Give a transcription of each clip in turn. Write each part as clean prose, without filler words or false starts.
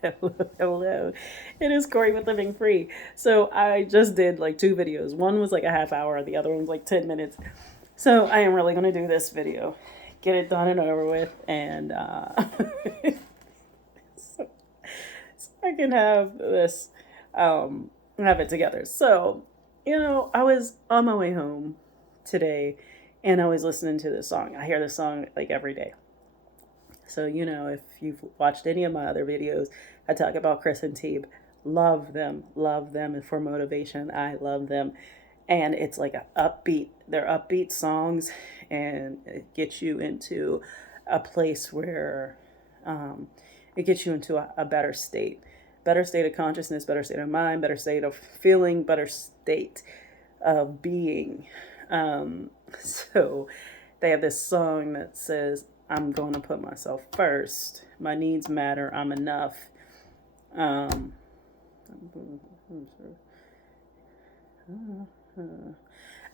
Hello, hello. It is Corey with Living Free. So I just did like two videos. One was like a half hour, the other one was like 10 minutes. So I am really going to do this video, get it done and over with, and so, so I can have this, have it together. So, I was on my way home today and I was listening to this song. I hear this song like every day. So, if you've watched any of my other videos, I talk about Chris and Teeb. Love them. And for motivation, I love them. And it's like they're upbeat songs, and it gets you into a place where it gets you into a better state of consciousness, better state of mind, better state of feeling, better state of being. So they have this song that says, I'm going to put myself first. My needs matter. I'm enough. Um,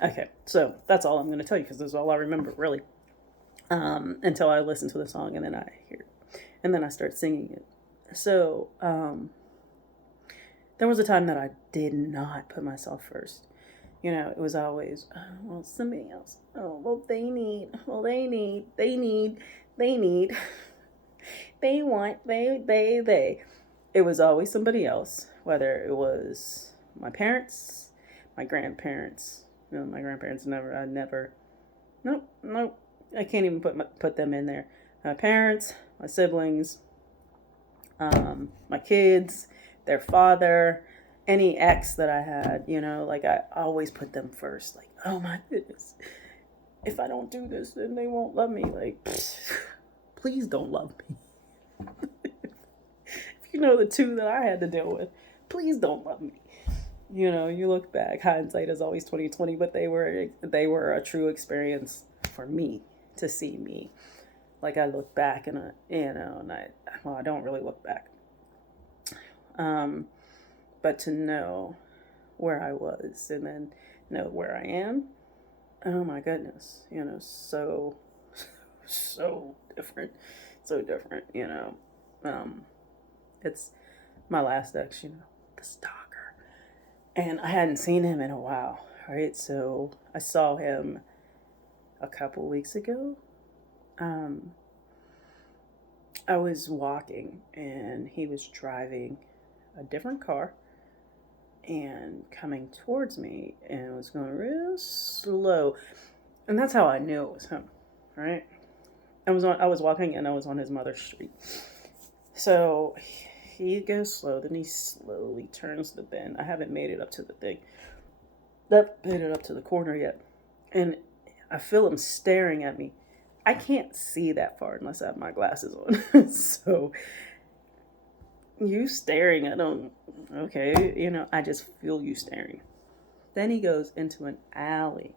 okay, so that's all I'm going to tell you because that's all I remember, really. Until I listen to the song and then I hear it. And then I start singing it. So there was a time that I did not put myself first. It was always, oh, well, somebody else. Oh, well, they need, they want, they. It was always somebody else, whether it was my parents, my grandparents. My grandparents nope. I can't even put them in there. My parents, my siblings, my kids, their father, any ex that I had, like I always put them first. Like, oh my goodness, if I don't do this, then they won't love me. Like, please don't love me. If you know the two that I had to deal with, please don't love me. You look back, hindsight is always 2020, but they were a true experience for me to see me. Like I look back and I don't really look back. Um, but to know where I was and then know where I am, oh my goodness, so so different, so different. Um, it's my last ex, the stalker, and I hadn't seen him in a while, right? So I saw him a couple weeks ago. Um, I was walking and he was driving a different car and coming towards me and was going real slow. And that's how I knew it was him, right? I was walking and I was on his mother's street. So he goes slow, then he slowly turns the bend. I haven't made it up to the thing. Not made it up to the corner yet. And I feel him staring at me. I can't see that far unless I have my glasses on. So you staring, I don't, okay, I just feel you staring. Then he goes into an alley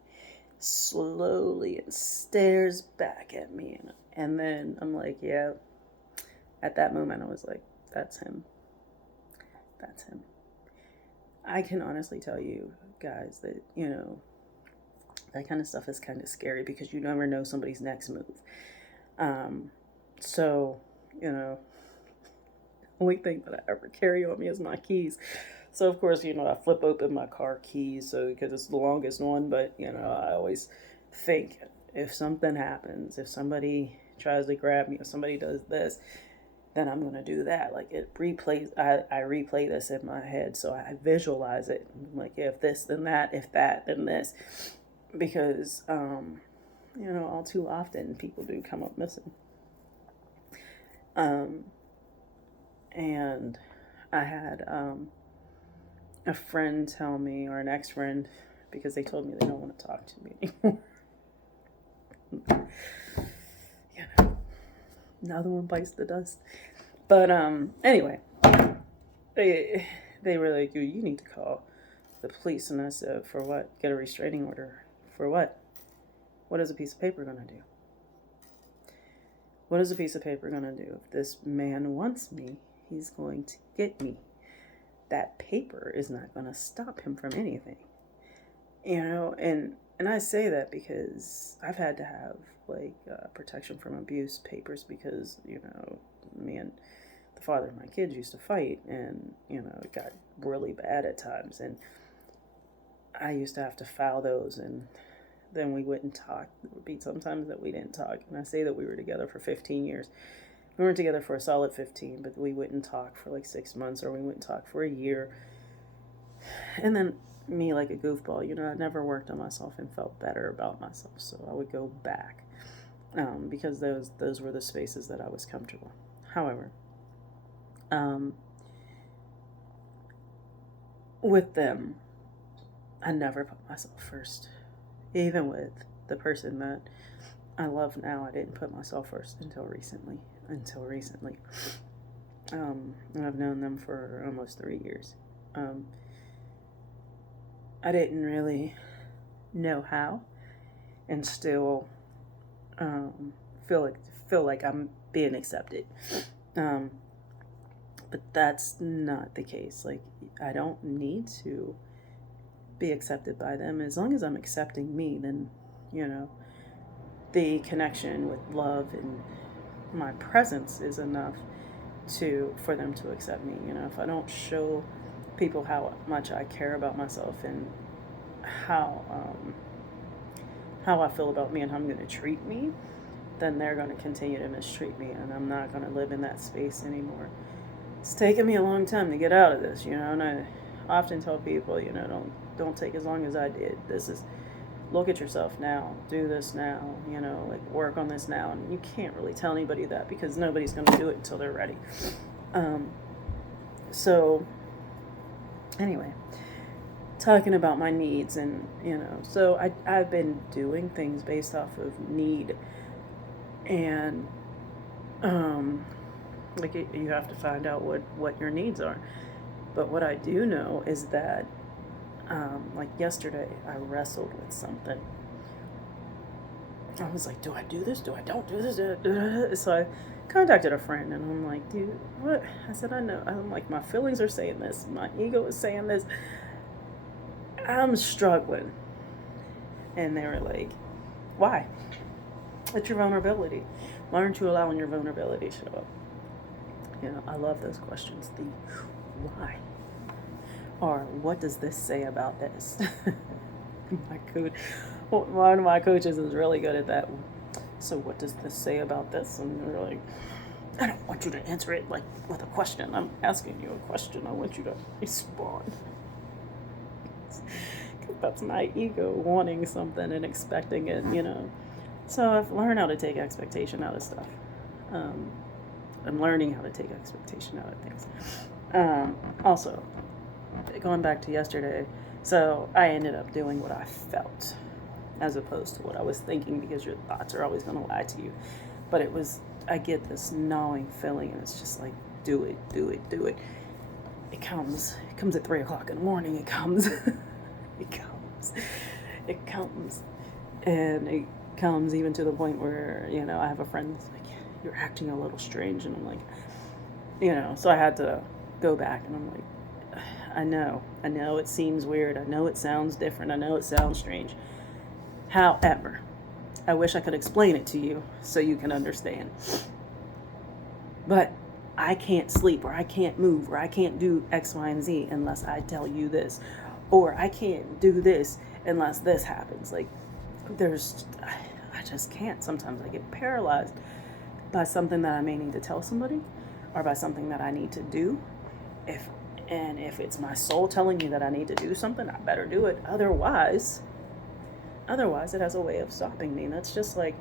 slowly and stares back at me. And then I'm like, yeah, at that moment I was like, that's him. That's him. I can honestly tell you guys that, that kind of stuff is kind of scary because you never know somebody's next move. So, only thing that I ever carry on me is my keys. So of course, I flip open my car keys so because it's the longest one, but I always think if something happens, if somebody tries to grab me, if somebody does this, then I'm gonna do that. Like it replays I replay this in my head. So I visualize it. Like if this then that, if that then this. Because all too often people do come up missing. Um and I had a friend tell me, or an ex-friend, because they told me they don't want to talk to me anymore. Another one bites the dust. But anyway, they were like, you need to call the police. And I said, for what? Get a restraining order. For what? What is a piece of paper gonna do? What is a piece of paper gonna do? If this man wants me, he's going to get me. That paper is not gonna stop him from anything. And I say that because I've had to have like protection from abuse papers because me and the father and my kids used to fight, and, it got really bad at times. And I used to have to file those, and then we wouldn't talk. There would be sometimes that we didn't talk. And I say that we were together for 15 years. We weren't together for a solid 15, but we wouldn't talk for like 6 months, or we wouldn't talk for a year. And then me, like a goofball, I never worked on myself and felt better about myself. So I would go back, because those were the spaces that I was comfortable. However, with them, I never put myself first. Even with the person that I love now, I didn't put myself first until recently. And I've known them for almost 3 years. I didn't really know how, and still feel like I'm being accepted. But that's not the case. Like, I don't need to be accepted by them. As long as I'm accepting me, then, the connection with love and my presence is enough for them to accept me. If I don't show people how much I care about myself, and how I feel about me and how I'm going to treat me, then they're going to continue to mistreat me, and I'm not going to live in that space anymore. It's taken me a long time to get out of this, and I often tell people, don't take as long as I did. This is, look at yourself now, do this now, like work on this now. And you can't really tell anybody that, because nobody's going to do it until they're ready. So anyway, talking about my needs, and, so I've been doing things based off of need. And, like, you have to find out what your needs are. But what I do know is that, like yesterday, I wrestled with something. I was like, do I do this? Do I don't do this? So I contacted a friend, and I'm like, dude, what? I said, I know. I'm like, my feelings are saying this. My ego is saying this. I'm struggling. And they were like, why? It's your vulnerability. Why aren't you allowing your vulnerability to show up? I love those questions. The why? Or what does this say about this? One of my coaches is really good at that. So what does this say about this? And they're like, I don't want you to answer it like with a question. I'm asking you a question. I want you to respond. That's my ego wanting something and expecting it, So I've learned how to take expectation out of stuff. I'm learning how to take expectation out of things. Also, going back to yesterday, so I ended up doing what I felt as opposed to what I was thinking, because your thoughts are always going to lie to you. But I get this gnawing feeling, and it's just like, do it. It comes at 3 o'clock in the morning. It comes. And it comes even to the point where, I have a friend that's like, you're acting a little strange. And I'm like, so I had to go back, and I'm like, I know it seems weird. I know it sounds different. I know it sounds strange. However, I wish I could explain it to you so you can understand. But I can't sleep, or I can't move, or I can't do X, Y, and Z unless I tell you this. Or I can't do this unless this happens. Like, I just can't. Sometimes I get paralyzed by something that I may need to tell somebody, or by something that I need to do. If it's my soul telling me that I need to do something, I better do it. Otherwise, it has a way of stopping me. That's just like,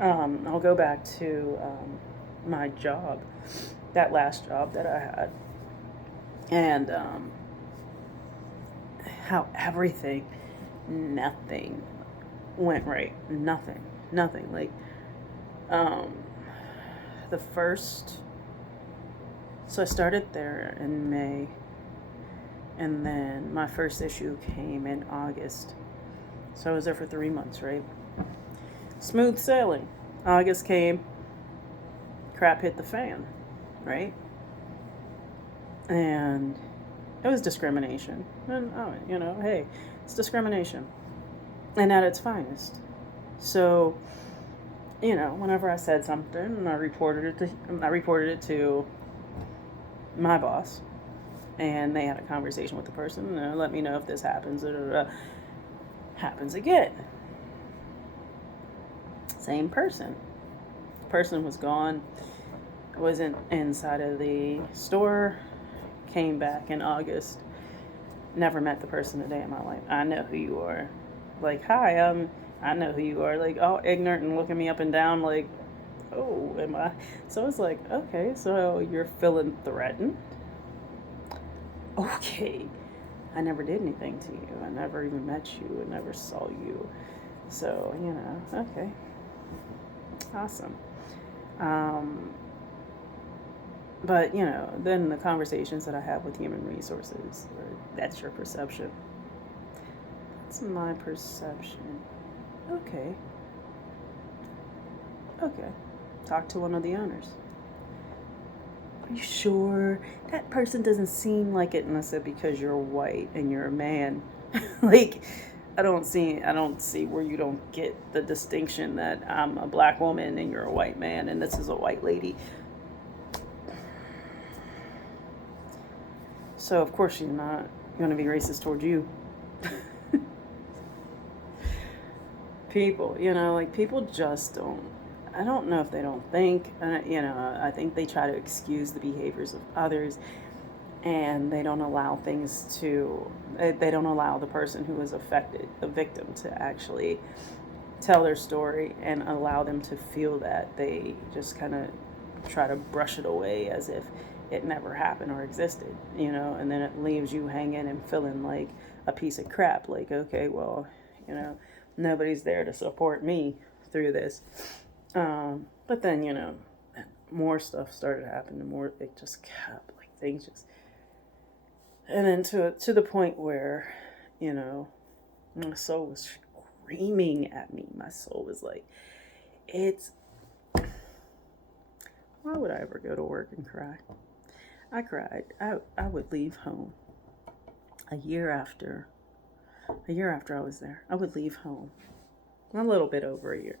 I'll go back to my job, that last job that I had, and how nothing went right. Nothing. Like, so I started there in May, and then my first issue came in August. So I was there for 3 months, right? Smooth sailing. August came, crap hit the fan, right? And it was discrimination. And, hey, it's discrimination. And at its finest. So, whenever I said something, I reported it to my boss, and they had a conversation with the person, let me know if this happens again. Same person. Person was gone, wasn't inside of the store, came back in August. Never met the person a day in my life. I know who you are. Like, hi, I know who you are. Like, all ignorant and looking me up and down, like, oh, am I? So it's like, okay, so you're feeling threatened. Okay, I never did anything to you. I never even met you. I never saw you. So, okay, awesome. Um, but, then the conversations that I have with human resources, that's your perception. That's my perception. Okay, okay. Talk to one of the owners. Are you sure? That person doesn't seem like it. And I said, because you're white and you're a man. Like, I don't see where you don't get the distinction that I'm a black woman and you're a white man and this is a white lady. So of course you're not going to be racist towards you. People, like people just don't. I don't know if they don't think. I think they try to excuse the behaviors of others, and they don't allow things to. They don't allow the person who is affected, the victim, to actually tell their story and allow them to feel that. They just kind of try to brush it away as if it never happened or existed, and then it leaves you hanging and feeling like a piece of crap. Like, okay, well, nobody's there to support me through this. But then, more stuff started happening. More, it just kept, like, things just. And then to the point where, my soul was screaming at me. My soul was like, why would I ever go to work and cry? I cried. I would leave home a year after I was there. I would leave home. A little bit over a year.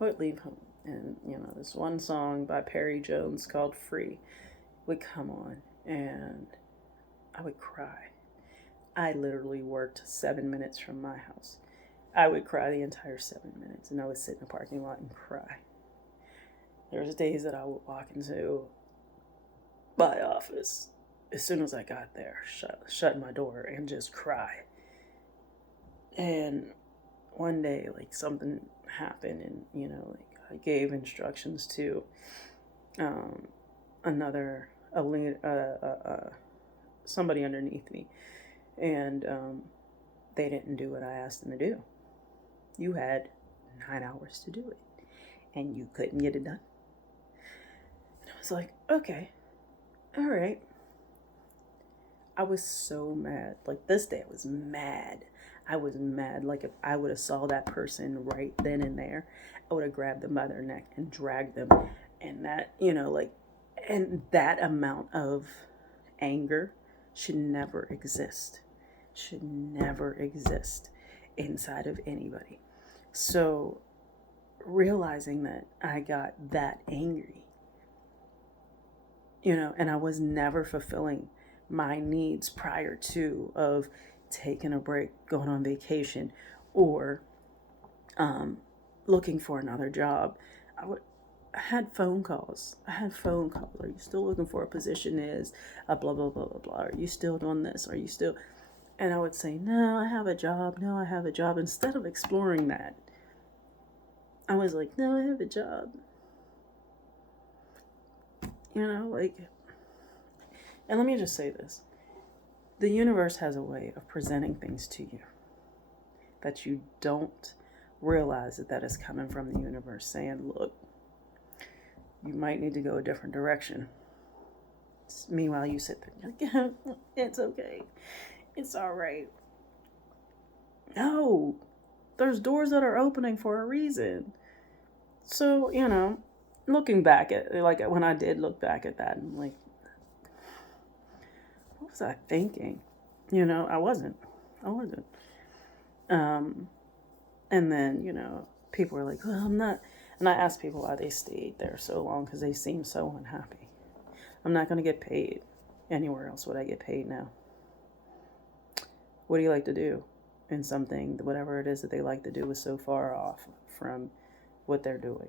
I would leave home. And, this one song by Perry Jones called Free would come on. And I would cry. I literally worked 7 minutes from my house. I would cry the entire 7 minutes. And I would sit in the parking lot and cry. There was days that I would walk into my office as soon as I got there, shut my door and just cry. And one day, like, something happened, and like, I gave instructions to somebody underneath me, and they didn't do what I asked them to do. You had 9 hours to do it, and you couldn't get it done. And I was like, okay, all right. I was so mad. Like, this day I was mad. I was mad. Like, if I would have saw that person right then and there, I would have grabbed them by their neck and dragged them. And that, and that amount of anger should never exist. Should never exist inside of anybody. So realizing that I got that angry, and I was never fulfilling my needs prior to of taking a break, going on vacation, or looking for another job. I had phone calls. Are you still looking for a position? Is blah blah blah blah blah. Are you still doing this? Are you still? And I would say, no, I have a job. No, I have a job. Instead of exploring that, I was like, no, I have a job. Like, and let me just say this. The universe has a way of presenting things to you that you don't realize that is coming from the universe saying, look, you might need to go a different direction. Meanwhile, you sit there and you're like, it's okay. It's all right. No, there's doors that are opening for a reason. So, looking back at, like, when I did look back at that, I'm like, what was I thinking? I wasn't. And then, people were like, well, I'm not. And I asked people why they stayed there so long because they seemed so unhappy. I'm not going to get paid. anywhere else would I get paid now? What do you like to do? And something, whatever it is that they like to do, is so far off from what they're doing.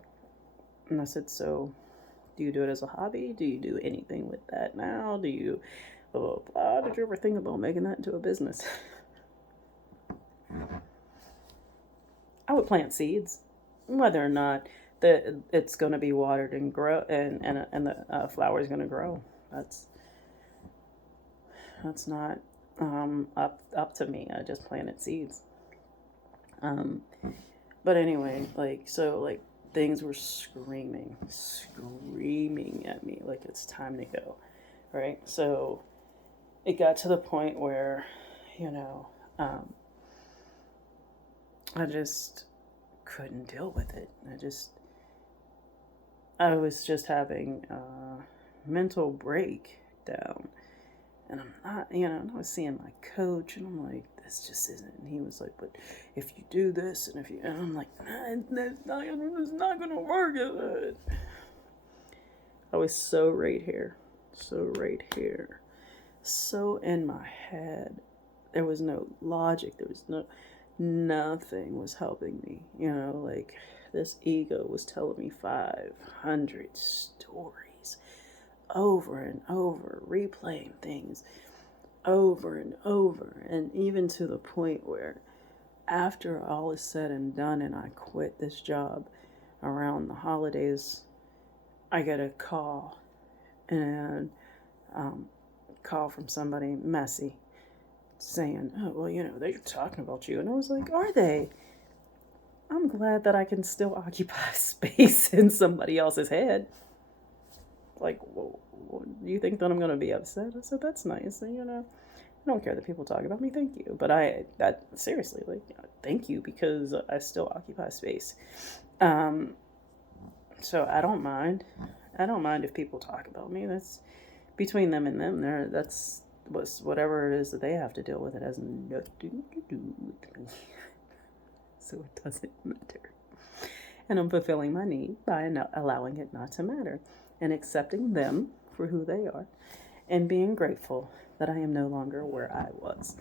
And I said, so do you do it as a hobby? Do you do anything with that now? Do you, did you ever think about making that into a business? I would plant seeds, whether or not that it's going to be watered and grow, and the flower is going to grow. That's not up to me. I just planted seeds. But anyway, like things were screaming at me like it's time to go, right? So it got to the point where, you know, I just couldn't deal with it. I was just having a mental breakdown. And I'm not, I was seeing my coach, and I'm like, this just isn't. And he was like, but if you do this, and I'm like, it's not going to work. I was so right here, so in my head. There was no logic. There was nothing was helping me. Like this ego was telling me 500 stories over and over, replaying things over and over, and even to the point where after all is said and done and I quit this job around the holidays, I get a call, and call from somebody messy saying, oh, well, they're talking about you. And I was like, are they? I'm glad that I can still occupy space in somebody else's head. Like, well, do you think that I'm going to be upset? I said, that's nice. And, I don't care that people talk about me. Thank you. But seriously, like, thank you, because I still occupy space. So I don't mind. I don't mind if people talk about me. That's between them and them. That's whatever it is that they have to deal with. It has nothing to do with me. So it doesn't matter. And I'm fulfilling my need by allowing it not to matter, and accepting them for who they are, and being grateful that I am no longer where I was.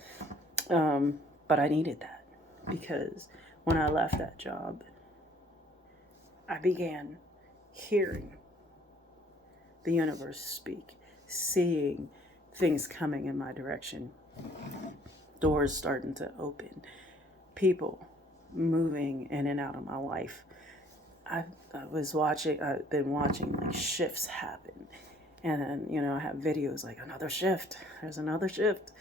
But I needed that, because when I left that job, I began hearing the universe speak, seeing things coming in my direction, doors starting to open, people moving in and out of my life. I've been watching like shifts happen. And then, I have videos like, another shift. There's another shift.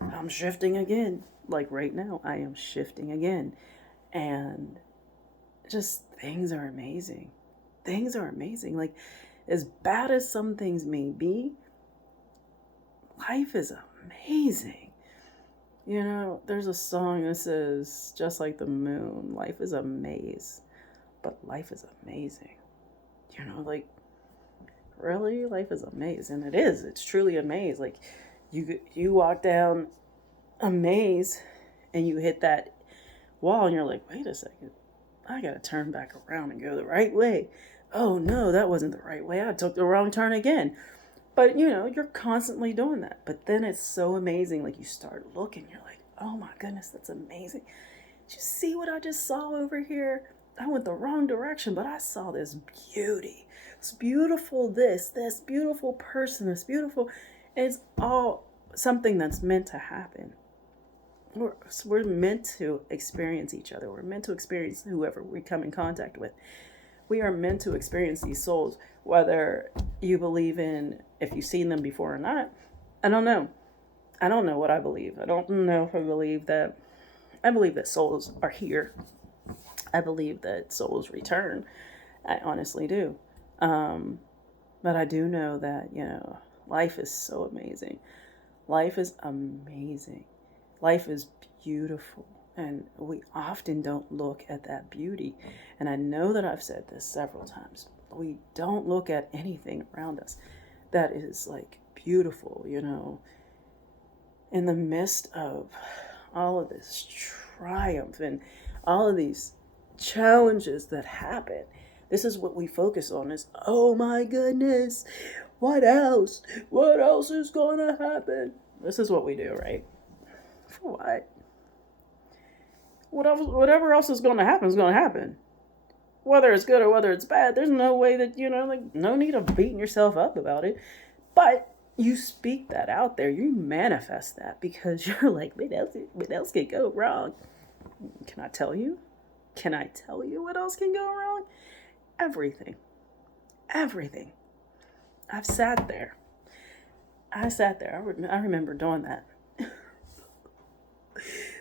I'm shifting again. Like right now, I am shifting again. And just things are amazing. Things are amazing. Like, as bad as some things may be, life is amazing. There's a song that says, just like the moon, life is a maze, but life is amazing. Like, really, life is a maze. And it is. It's truly a maze. Like, you walk down a maze and you hit that wall and you're like, wait a second, I gotta turn back around and go the right way. Oh no, that wasn't the right way. I took the wrong turn again. But you're constantly doing that. But then it's so amazing. Like, you start looking, you're like, oh my goodness, that's amazing. Did you see what I just saw over here? I went the wrong direction, but I saw this beauty. It's beautiful, this beautiful person, this beautiful. It's all something that's meant to happen. We're meant to experience each other. We're meant to experience whoever we come in contact with. We are meant to experience these souls, whether you believe in, if you've seen them before or not. I don't know. I don't know what I believe. I don't know if I believe that souls are here. I believe that souls return. I honestly do. But I do know that, life is so amazing. Life is amazing. Life is beautiful. And we often don't look at that beauty. And I know that I've said this several times. We don't look at anything around us that is like beautiful, in the midst of all of this triumph and all of these challenges that happen. This is what we focus on is, oh my goodness, What else? What else is gonna happen? This is what we do, right? For what? Whatever else is gonna happen is gonna happen. Whether it's good or whether it's bad, there's no way that, like, no need of beating yourself up about it. But you speak that out there, you manifest that because you're like, what else could go wrong? Can I tell you? Can I tell you what else can go wrong? Everything. Everything. I've sat there. I remember doing that.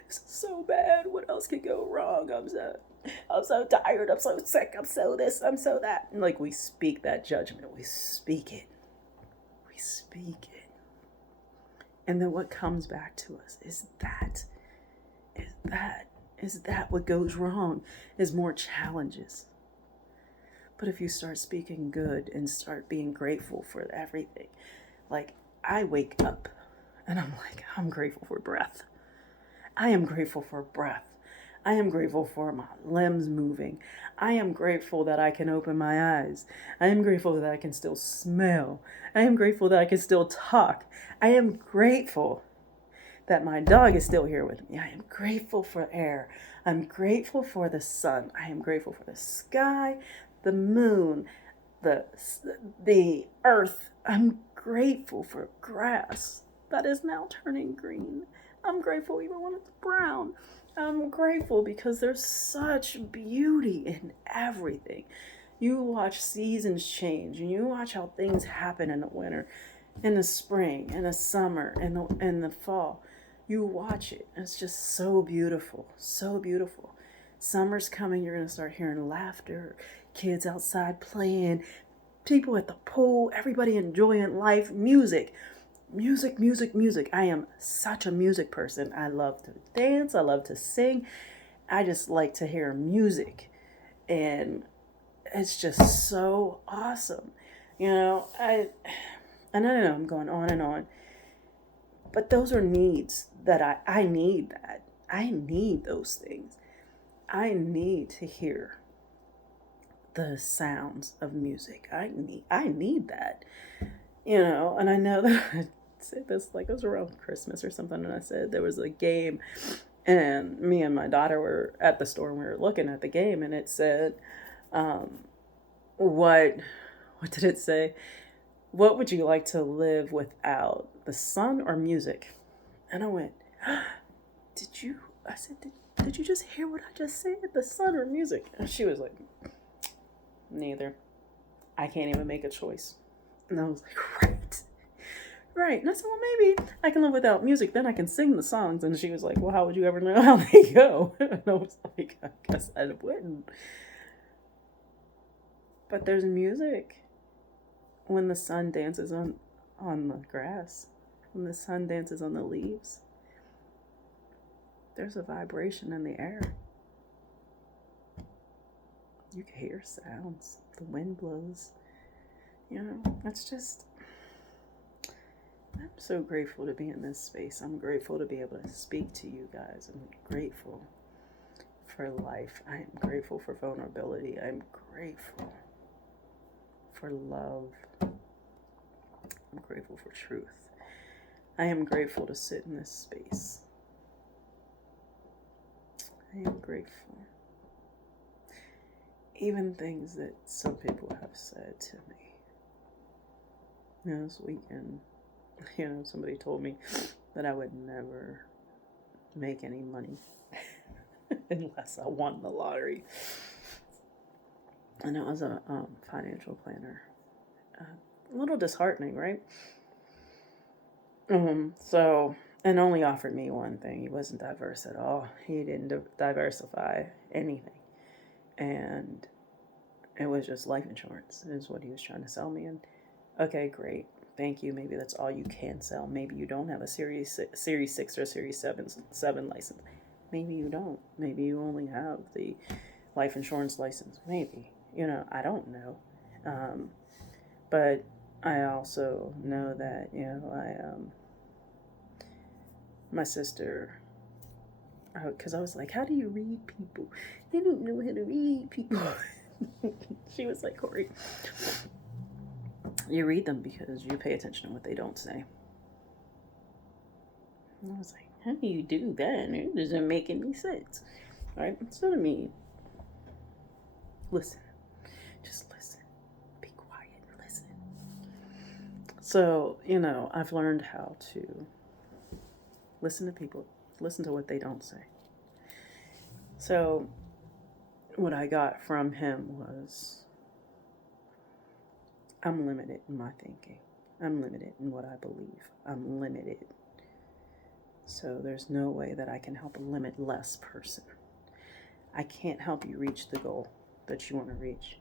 So bad. What else could go wrong? I'm so tired. I'm so sick. I'm so this. I'm so that. And like, we speak that judgment. We speak it. We speak it. And then what comes back to us is that what goes wrong is more challenges. But if you start speaking good and start being grateful for everything, like, I wake up and I'm like, I'm grateful for breath. I am grateful for breath. I am grateful for my limbs moving. I am grateful that I can open my eyes. I am grateful that I can still smell. I am grateful that I can still talk. I am grateful that my dog is still here with me. I am grateful for air. I'm grateful for the sun. I am grateful for the sky, the moon, the earth. I'm grateful for grass that is now turning green. I'm grateful even when it's brown. I'm grateful because there's such beauty in everything. You watch seasons change, and you watch how things happen in the winter, in the spring, in the summer, in the fall. You watch it. It's just so beautiful. So beautiful. Summer's coming. You're going to start hearing laughter, kids outside playing, people at the pool, everybody enjoying life, music. Music. I am such a music person. I love to dance. I love to sing. I just like to hear music. And it's just so awesome. I know I'm going on and on. But those are needs that I need that. I need those things. I need to hear the sounds of music. I need that. And I know that I said this, like, it was around Christmas or something, and I said there was a game, and me and my daughter were at the store and we were looking at the game, and it said, what did it say? What would you like to live without, the sun or music? And I went, I said, did you just hear what I just said? The sun or music? And she was like, neither. I can't even make a choice. And I was like, right. And I said, well, maybe I can live without music. Then I can sing the songs. And she was like, well, how would you ever know how they go? And I was like, I guess I wouldn't. But there's music when the sun dances on the grass, when the sun dances on the leaves. There's a vibration in the air. You can hear sounds. The wind blows. That's just... I'm so grateful to be in this space. I'm grateful to be able to speak to you guys. I'm grateful for life. I am grateful for vulnerability. I'm grateful for love. I'm grateful for truth. I am grateful to sit in this space. I am grateful. Even things that some people have said to me. This weekend, somebody told me that I would never make any money unless I won the lottery. And it was a financial planner. A little disheartening, right? And only offered me one thing. He wasn't diverse at all. He didn't diversify anything. And it was just life insurance is what he was trying to sell me. And okay, great. Thank you. Maybe that's all you can sell. Maybe you don't have a Series 6 or Series 7 license. Maybe you don't. Maybe you only have the life insurance license. Maybe. I don't know. But I also know that, my sister, because I was like, how do you read people? I don't know how to read people. She was like, Corey, You read them because you pay attention to what they don't say. And I was like, how do you do that? It doesn't make any sense. Right? So to me, listen. Just listen. Be quiet and listen. So, I've learned how to listen to people, listen to what they don't say. So, what I got from him was, I'm limited in my thinking. I'm limited in what I believe. I'm limited. So there's no way that I can help a limitless person. I can't help you reach the goal that you want to reach.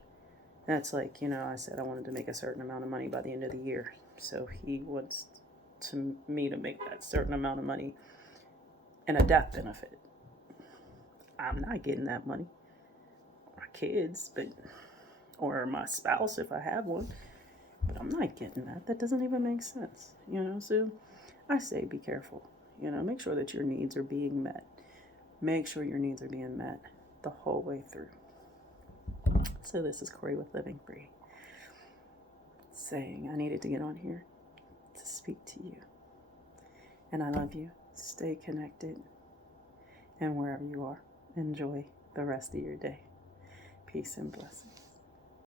That's like, I said I wanted to make a certain amount of money by the end of the year. So he wants me to make that certain amount of money and a death benefit. I'm not getting that money. My kids, or my spouse if I have one. But I'm not getting that. That doesn't even make sense. So I say be careful. Make sure that your needs are being met. Make sure your needs are being met the whole way through. So this is Corey with Living Free, saying I needed to get on here to speak to you. And I love you. Stay connected. And wherever you are, enjoy the rest of your day. Peace and blessings.